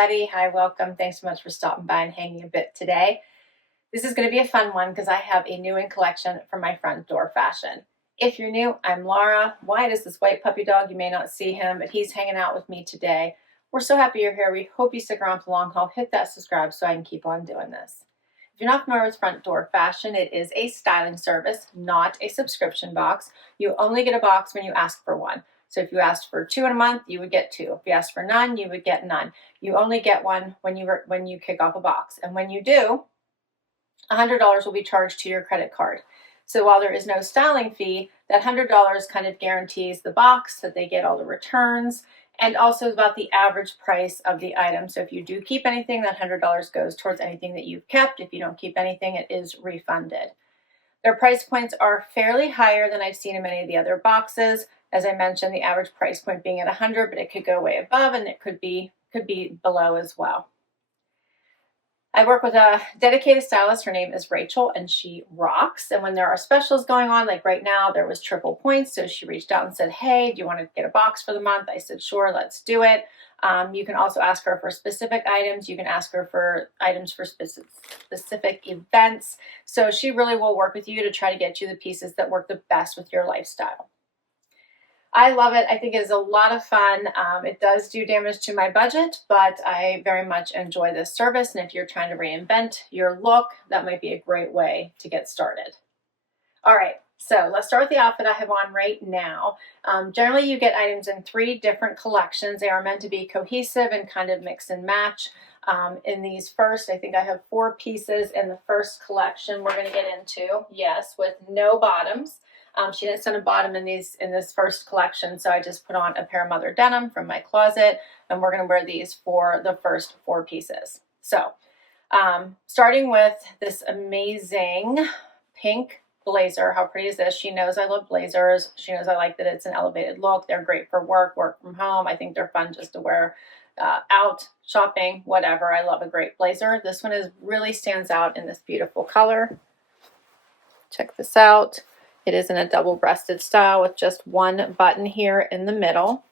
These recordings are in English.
everybody. Hi, welcome. Thanks so much for stopping by and hanging a bit today. This is going to be a fun one because I have a new in collection from my front door fashion. If you're new, I'm Laura. Wyatt is this white puppy dog. You may not see him, but he's hanging out with me today. We're so happy you're here. We hope you stick around for the long haul. Hit that subscribe so I can keep on doing this. If you're not familiar with front door fashion, it is a styling service, not a subscription box. You only get a box when you ask for one. So if you asked for 2 in a month, you would get 2. If you asked for none, you would get none. You only get one when you kick off a box. And when you do, $100 will be charged to your credit card. So while there is no styling fee, that $100 kind of guarantees the box, that they get all the returns, and also about the average price of the item. So if you do keep anything, that $100 goes towards anything that you've kept. If you don't keep anything, it is refunded. Their price points are fairly higher than I've seen in many of the other boxes. As I mentioned, the average price point being at $100, but it could go way above and it could be below as well. I work with a dedicated stylist. Her name is Rachel, and she rocks. And when there are specials going on, like right now, there was triple points. So she reached out and said, hey, do you want to get a box for the month? I said, sure, let's do it. You can also ask her for specific items. You can ask her for items for specific events. So she really will work with you to try to get you the pieces that work the best with your lifestyle. I love it. I think it is a lot of fun. It does do damage to my budget, but I very much enjoy this service. And if you're trying to reinvent your look, that might be a great way to get started. All right, so let's start with the outfit I have on right now. Generally, you get items in 3 different collections. They are meant to be cohesive and kind of mix and match. In these first, I think I have 4 pieces in the first collection we're going to get into, yes, with no bottoms. She didn't send a bottom in this first collection, so I just put on a pair of mother denim from my closet, and we're going to wear these for the first 4 pieces. So, starting with this amazing pink blazer. How pretty is this? She knows I love blazers. She knows I like that it's an elevated look. They're great for work from home. I think they're fun just to wear out, shopping, whatever. I love a great blazer. This one really stands out in this beautiful color. Check this out. It is in a double-breasted style with just one button here in the middle.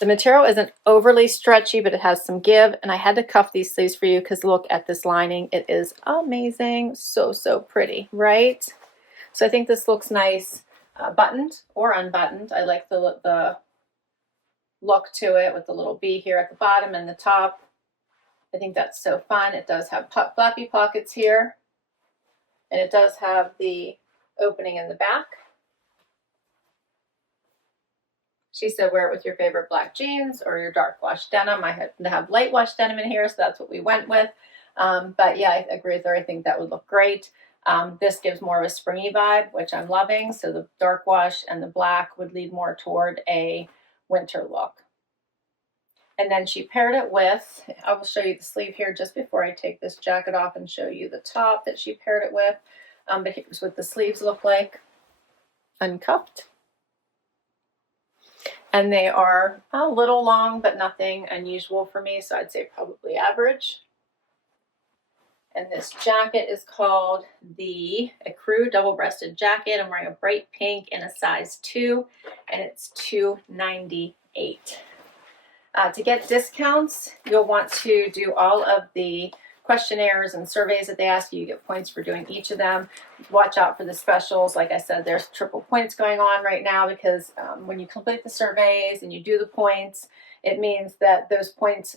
The material isn't overly stretchy, but it has some give, and I had to cuff these sleeves for you because look at this lining. It is amazing. So pretty, right? So I think this looks nice buttoned or unbuttoned. I like the look to it with the little B here at the bottom and the top. I think that's so fun. It does have flappy pockets here. And it does have the opening in the back. She said wear it with your favorite black jeans or your dark wash denim. I happen to have light wash denim in here, so that's what we went with. But yeah, I agree with her. I think that would look great. This gives more of a springy vibe, which I'm loving. So the dark wash and the black would lead more toward a winter look. And then she paired it with, I will show you the sleeve here just before I take this jacket off and show you the top that she paired it with. But here's what the sleeves look like, uncuffed. And they are a little long, but nothing unusual for me, so I'd say probably average. And this jacket is called the Ecru double-breasted jacket. I'm wearing a bright pink in a size 2, and it's $2.98. To get discounts, you'll want to do all of the questionnaires and surveys that they ask you. You get points for doing each of them. Watch out for the specials. Like I said, there's triple points going on right now because when you complete the surveys and you do the points, it means that those points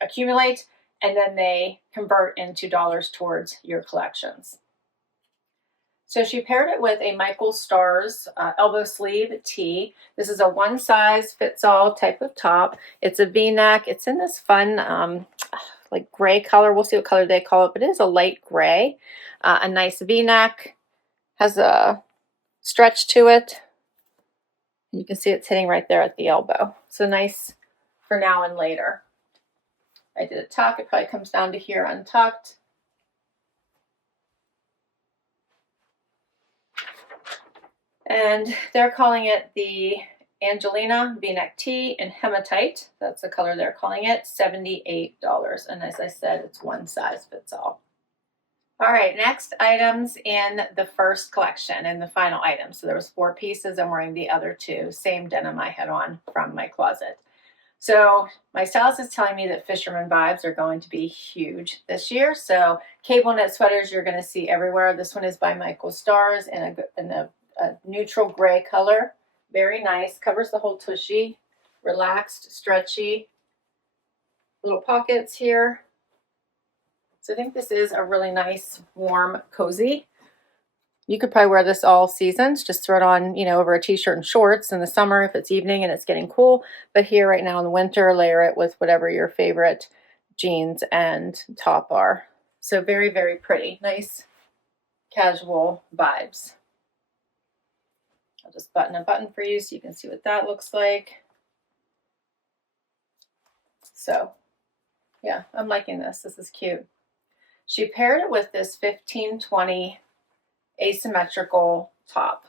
accumulate and then they convert into dollars towards your collections. So she paired it with a Michael Stars elbow sleeve tee. This is a one-size-fits-all type of top. It's a V-neck. It's in this fun like gray color. We'll see what color they call it, but it is a light gray. A nice V-neck. Has a stretch to it. You can see it's hitting right there at the elbow. So nice for now and later. I did a tuck. It probably comes down to here untucked. And they're calling it the Angelina V-neck tee in hematite. That's the color they're calling it, $78. And as I said, it's one size fits all. All right, next items in the first collection and the final item. So there was 4 pieces. I'm wearing the other 2, same denim I had on from my closet. So my stylist is telling me that fisherman vibes are going to be huge this year. So cable knit sweaters you're going to see everywhere. This one is by Michael Stars in a neutral gray color. Very nice. Covers the whole tushy. Relaxed, stretchy. Little pockets here. So I think this is a really nice, warm, cozy. You could probably wear this all seasons. Just throw it on, you know, over a t-shirt and shorts in the summer if it's evening and it's getting cool. But here right now in the winter, layer it with whatever your favorite jeans and top are. So very, very pretty. Nice casual vibes. I'll just button a button for you so you can see what that looks like. So yeah, I'm liking this. This is cute. She paired it with this 1520 asymmetrical top.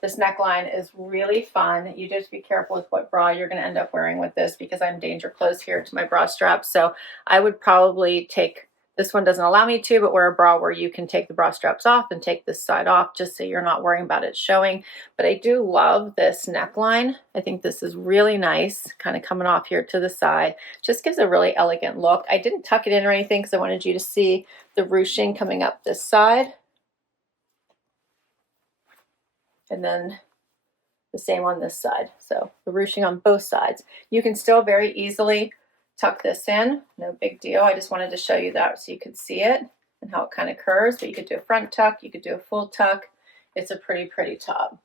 This neckline is really fun. You just be careful with what bra you're going to end up wearing with this, because I'm danger close here to my bra strap. So I would probably take, this one doesn't allow me to, but wear a bra where you can take the bra straps off and take this side off, just so you're not worrying about it showing. But I do love this neckline. I think this is really nice, kind of coming off here to the side. Just gives a really elegant look. I didn't tuck it in or anything because I wanted you to see the ruching coming up this side. And then the same on this side. So the ruching on both sides. You can still very easily tuck this in. No big deal. I just wanted to show you that so you could see it and how it kind of curves. But you could do a front tuck. You could do a full tuck. It's a pretty, pretty top.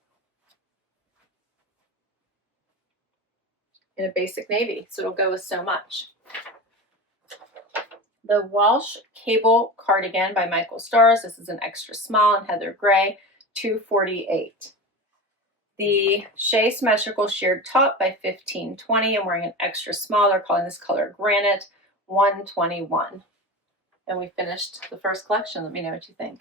In a basic navy. So it'll go with so much. The Walsh Cable Cardigan by Michael Stars. This is an extra small in heather gray. $248. The Shay Symmetrical Sheared Top by 1520. I'm wearing an extra small. They're calling this color Granite. $121. And we finished the first collection. Let me know what you think.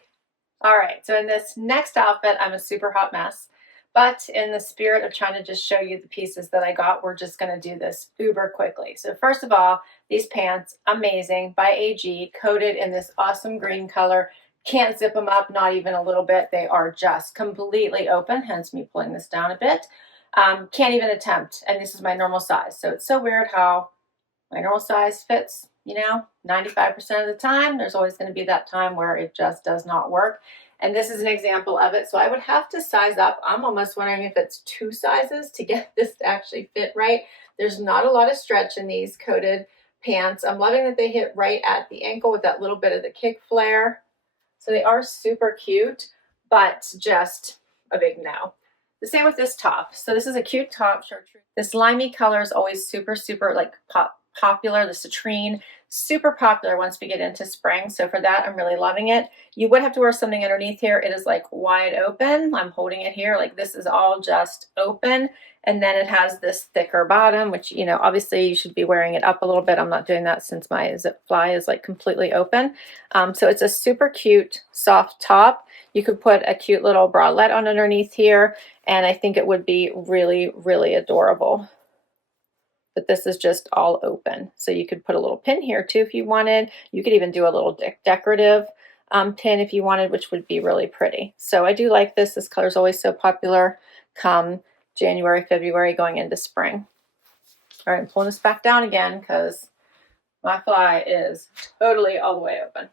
All right, so in this next outfit, I'm a super hot mess. But in the spirit of trying to just show you the pieces that I got, we're just going to do this uber quickly. So first of all, these pants, amazing, by AG, coated in this awesome green color. Can't zip them up, not even a little bit. They are just completely open, hence me pulling this down a bit. Can't even attempt, and this is my normal size. So it's so weird how my normal size fits, you know, 95% of the time. There's always going to be that time where it just does not work. And this is an example of it. So I would have to size up. I'm almost wondering if it's 2 sizes to get this to actually fit right. There's not a lot of stretch in these coated pants. I'm loving that they hit right at the ankle with that little bit of the kick flare. So they are super cute, but just a big no. The same with this top. So this is a cute top. This limey color is always super, super like popular. The citrine, super popular once we get into spring. So for that, I'm really loving it. You would have to wear something underneath here. It is like wide open. I'm holding it here. Like this is all just open. And then it has this thicker bottom, which, you know, obviously you should be wearing it up a little bit. I'm not doing that since my zip fly is like completely open. So it's a super cute, soft top. You could put a cute little bralette on underneath here. And I think it would be really, really adorable. But this is just all open. So you could put a little pin here too if you wanted. You could even do a little decorative pin if you wanted, which would be really pretty. So I do like this. This color is always so popular come January, February, going into spring. All right, I'm pulling this back down again because my fly is totally all the way open.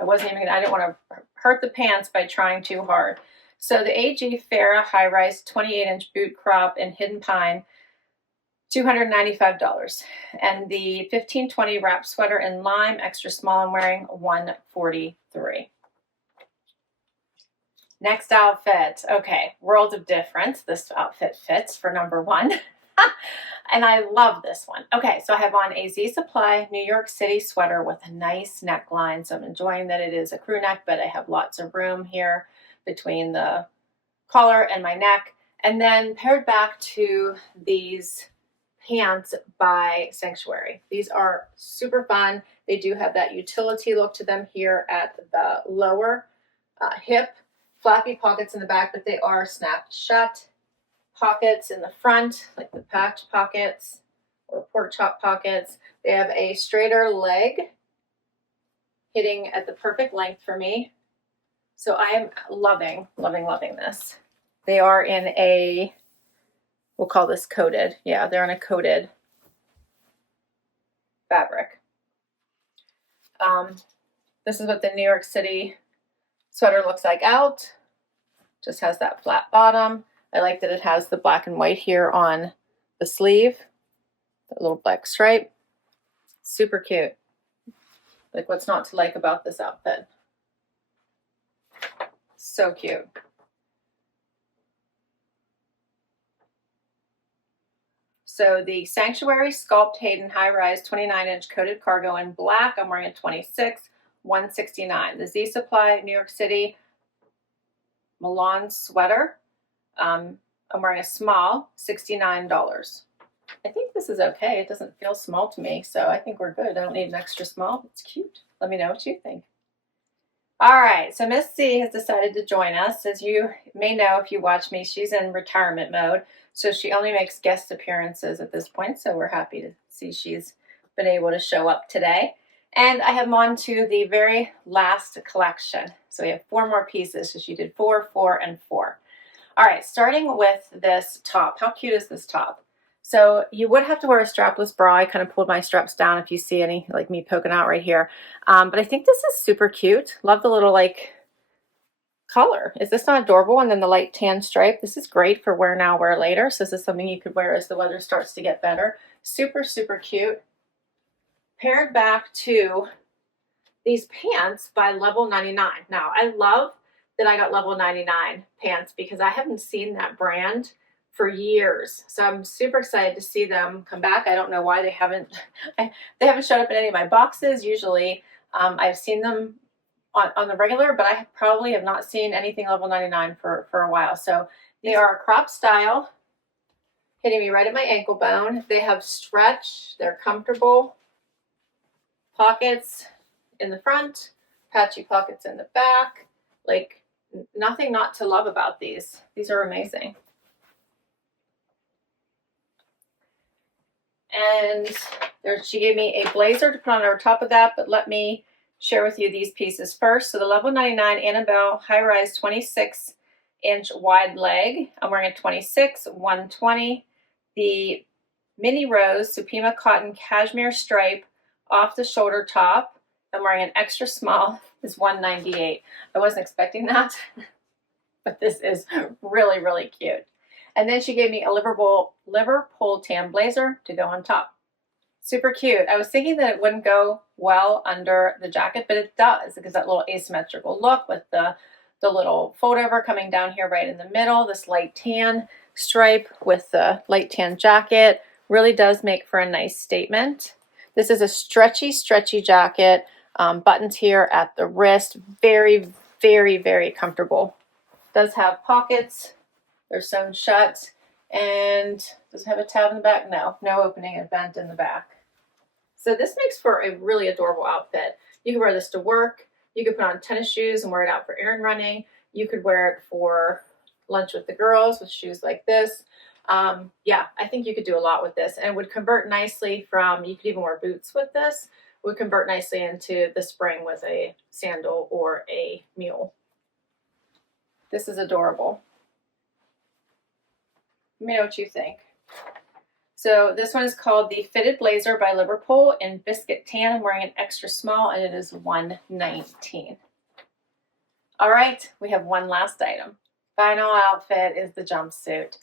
I didn't want to hurt the pants by trying too hard. So the AG Farrah high rise 28-inch boot crop in Hidden Pine, $295. And the 1520 wrap sweater in lime, extra small, I'm wearing $143. Next outfit. Okay, world of difference. This outfit fits for number 1. And I love this one. Okay, so I have on a Z Supply New York City sweater with a nice neckline. So I'm enjoying that it is a crew neck, but I have lots of room here between the collar and my neck. And then paired back to these pants by Sanctuary. These are super fun. They do have that utility look to them here at the lower hip. Flappy pockets in the back, but they are snapped shut. Pockets in the front, like the patch pockets or pork chop pockets. They have a straighter leg hitting at the perfect length for me. So I am loving, loving, loving this. They are in a we'll call this coated. Yeah, they're on a coated fabric. This is what the New York City sweater looks like out. Just has that flat bottom. I like that it has the black and white here on the sleeve, that little black stripe. Super cute. Like, what's not to like about this outfit? So cute. So the Sanctuary Sculpt Hayden High Rise 29-inch coated cargo in black. I'm wearing a 26, $169. The Z Supply New York City Milan sweater. I'm wearing a small, $69. I think this is okay. It doesn't feel small to me, so I think we're good. I don't need an extra small. It's cute. Let me know what you think. All right, so Miss C has decided to join us. As you may know, if you watch me, she's in retirement mode, so she only makes guest appearances at this point, so we're happy to see she's been able to show up today. And I have on to the very last collection. So we have 4 more pieces. So she did 4, 4, and 4. All right, starting with this top. How cute is this top? So you would have to wear a strapless bra. I kind of pulled my straps down if you see any, like me poking out right here. But I think this is super cute. Love the little like color. Is this not adorable? And then the light tan stripe. This is great for wear now, wear later. So this is something you could wear as the weather starts to get better. Super, super cute. Paired back to these pants by Level 99. Now, I love that I got Level 99 pants because I haven't seen that brand for years. So I'm super excited to see them come back. I don't know why they haven't showed up in any of my boxes. Usually I've seen them on the regular, but I probably have not seen anything Level 99 for a while. So they are a crop style, hitting me right at my ankle bone. They have stretch, they're comfortable. Pockets in the front, patchy pockets in the back. Like, nothing not to love about these. These are amazing. And she gave me a blazer to put on over top of that, but let me share with you these pieces first. So the Level 99 Annabelle High Rise 26-inch wide leg. I'm wearing a 26, $120. The Minnie Rose Supima cotton cashmere stripe off the shoulder top. I'm wearing an extra small, is $198. I wasn't expecting that, but this is really, really cute. And then she gave me a Liverpool tan blazer to go on top. Super cute. I was thinking that it wouldn't go well under the jacket, but it does, because that little asymmetrical look with the little fold over coming down here right in the middle, this light tan stripe with the light tan jacket really does make for a nice statement. This is a stretchy jacket, buttons here at the wrist. Very, very, very comfortable. Does have pockets. They're sewn shut. And does it have a tab in the back? No opening and vent in the back. So this makes for a really adorable outfit. You could wear this to work. You could put on tennis shoes and wear it out for errand running. You could wear it for lunch with the girls with shoes like this. Yeah, I think you could do a lot with this, and it would convert nicely from, you could even wear boots with this, would convert nicely into the spring with a sandal or a mule. This is adorable. Let me know what you think. So this one is called the Fitted Blazer by Liverpool in biscuit tan. I'm wearing an extra small, and it is $119. All right, we have one last item. Final outfit is the jumpsuit.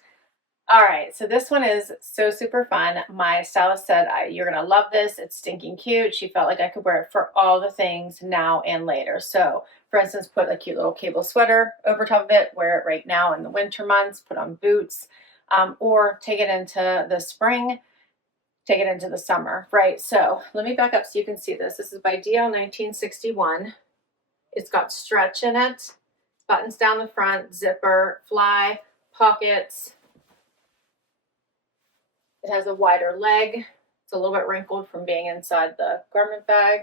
All right, so this one is so super fun. My stylist said, you're gonna love this. It's stinking cute. She felt like I could wear it for all the things now and later. So for instance, put a cute little cable sweater over top of it, wear it right now in the winter months, put on boots, or take it into the spring, take it into the summer, right? So let me back up so you can see this. This is by DL 1961. It's got stretch in it, buttons down the front, zipper, fly, pockets. It has a wider leg. It's a little bit wrinkled from being inside the garment bag,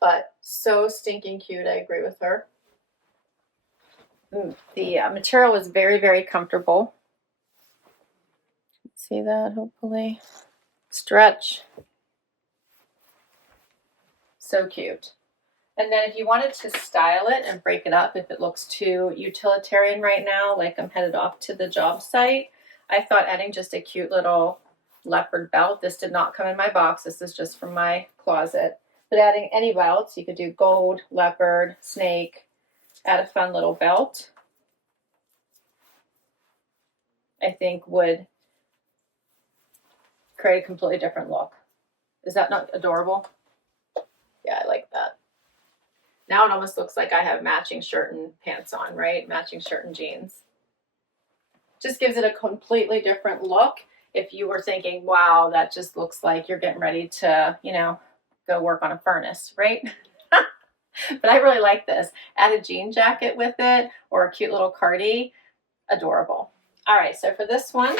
but so stinking cute. I agree with her. The material was very, very comfortable. See that, hopefully. Stretch. So cute. And then if you wanted to style it and break it up, if it looks too utilitarian right now, like I'm headed off to the job site, I thought adding just a cute little leopard belt. This did not come in my box. This is just from my closet. But adding any belts, you could do gold, leopard, snake, add a fun little belt, I think would create a completely different look. Is that not adorable? Yeah, I like that. Now it almost looks like I have matching shirt and pants on, right? Matching shirt and jeans. Just gives it a completely different look. If you were thinking, wow, that just looks like you're getting ready to, you know, go work on a furnace, right? But I really like this. Add a jean jacket with it or a cute little cardi. Adorable. All right, so for this one,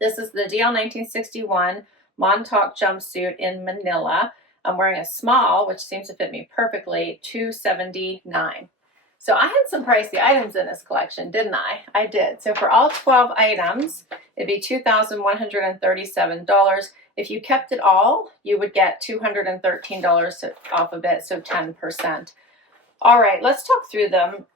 this is the DL 1961 Montauk jumpsuit in Manila. I'm wearing a small, which seems to fit me perfectly, $279. So I had some pricey items in this collection, didn't I? I did. So for all 12 items, it'd be $2,137. If you kept it all, you would get $213 off of it, so 10%. All right, let's talk through them.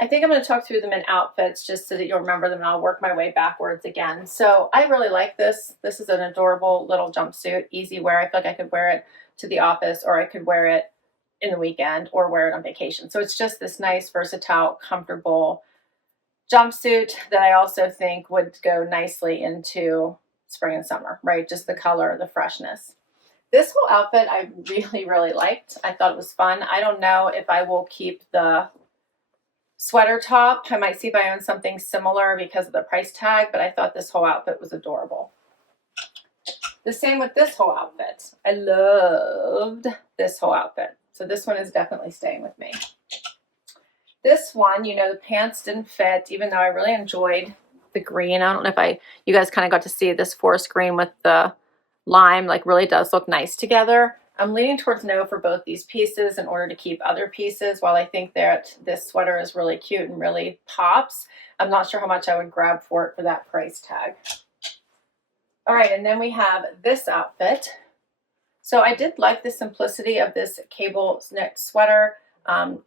I think I'm going to talk through them in outfits just so that you'll remember them, and I'll work my way backwards again. So I really like this. This is an adorable little jumpsuit, easy wear. I feel like I could wear it to the office, or I could wear it in the weekend, or wear it on vacation. So it's just this nice, versatile, comfortable jumpsuit that I also think would go nicely into spring and summer, right? Just the color, the freshness. This whole outfit I really, really liked. I thought it was fun. I don't know if I will keep the sweater top. I might see if I own something similar because of the price tag, but I thought this whole outfit was adorable. The same with this whole outfit. I loved this whole outfit. So this one is definitely staying with me. This one, you know, the pants didn't fit, even though I really enjoyed the green. I don't know if you guys kind of got to see this forest green with the lime, like really does look nice together. I'm leaning towards no for both these pieces in order to keep other pieces. While I think that this sweater is really cute and really pops, I'm not sure how much I would grab for it for that price tag. All right, and then we have this outfit. So I did like the simplicity of this cable knit sweater.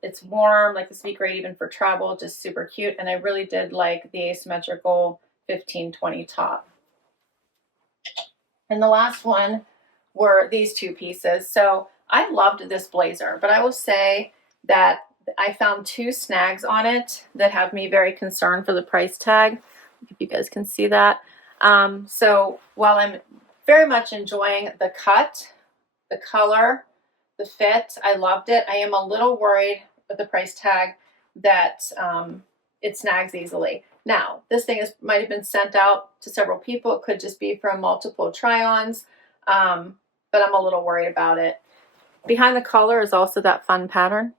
It's warm, like this would be great even for travel, just super cute. And I really did like the asymmetrical 15-20 top. And the last one were these two pieces. So I loved this blazer, but I will say that I found two snags on it that have me very concerned for the price tag. If you guys can see that. So while I'm very much enjoying the cut, the color, the fit, I loved it, I am a little worried with the price tag that it snags easily. Now, this thing might have been sent out to several people. It could just be from multiple try-ons, but I'm a little worried about it. Behind the collar is also that fun pattern.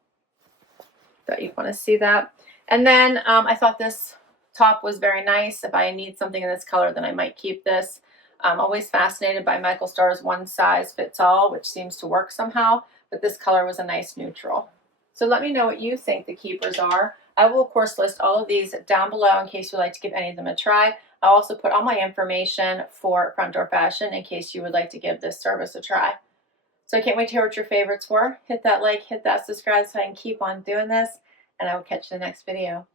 That you want to see that. And then I thought this top was very nice. If I need something in this color, then I might keep this. I'm always fascinated by Michael Starr's one size fits all, which seems to work somehow, but this color was a nice neutral. So let me know what you think the keepers are. I will, of course, list all of these down below in case you'd like to give any of them a try. I'll also put all my information for Front Door Fashion in case you would like to give this service a try. So I can't wait to hear what your favorites were. Hit that like, hit that subscribe so I can keep on doing this, and I will catch you in the next video.